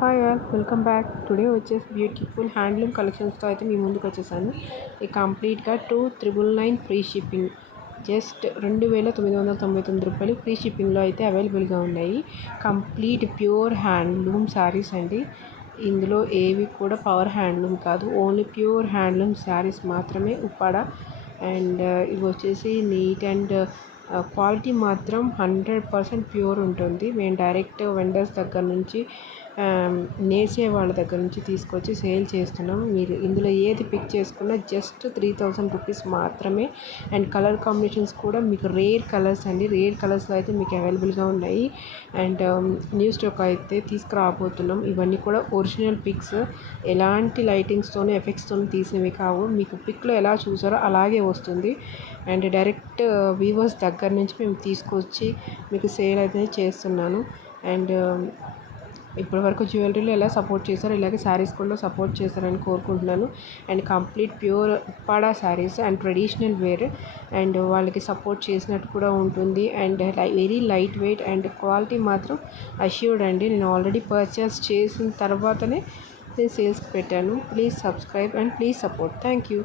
Hi all welcome back. Today వచ్చేసి beautiful handloom కలెక్షన్స్తో అయితే మీ ముందుకు వచ్చేసాను. ఈ కంప్లీట్గా 2999 ఫ్రీ షిప్పింగ్, జస్ట్ 2999 రూపాయలు ఫ్రీ షిప్పింగ్లో అయితే అవైలబుల్గా ఉన్నాయి. కంప్లీట్ ప్యూర్ హ్యాండ్లూమ్ శారీస్ అండి. ఇందులో ఏవి కూడా పవర్ హ్యాండ్లూమ్ కాదు, ఓన్లీ ప్యూర్ హ్యాండ్లూమ్ శారీస్ మాత్రమే. ఉప్పాడ అండ్ ఇవి వచ్చేసి నీట్ అండ్ క్వాలిటీ మాత్రం 100% ప్యూర్ ఉంటుంది. మేము డైరెక్ట్ వెండర్స్ దగ్గర నుంచి నేసే వాళ్ళ దగ్గర నుంచి తీసుకొచ్చి సేల్ చేస్తున్నాం. మీరు ఇందులో ఏది పిక్ చేసుకున్నా జస్ట్ 3000 రూపీస్ మాత్రమే. అండ్ కలర్ కాంబినేషన్స్ కూడా మీకు రేర్ కలర్స్ అండి, రేర్ కలర్స్లో అయితే మీకు అవైలబుల్గా ఉన్నాయి. అండ్ న్యూ స్టాక్ అయితే తీసుకురాబోతున్నాం. ఇవన్నీ కూడా ఒరిజినల్ పిక్స్, ఎలాంటి లైటింగ్స్తోనూ ఎఫెక్ట్స్తోనూ తీసినవి కావు. మీకు పిక్లో ఎలా చూసారో అలాగే వస్తుంది. అండ్ డైరెక్ట్ వీవర్స్ దగ్గర నుంచి మేము తీసుకొచ్చి మీకు సేల్ అయితే చేస్తున్నాను. అండ్ ఇప్పటివరకు జ్యువెలరీలో ఎలా సపోర్ట్ చేశారో ఇలాగే శారీస్ కూడా సపోర్ట్ చేస్తారని కోరుకుంటున్నాను. And complete pure Uppada saris and traditional wear, and వాళ్ళకి సపోర్ట్ చేసినట్టు కూడా ఉంటుంది. And very light weight and quality మాత్రం అష్యూర్డ్ అండి. నేను ఆల్రెడీ పర్చేస్ చేసిన తర్వాతనే నేను సేల్స్కి పెట్టాను. Please subscribe and please support. Thank you.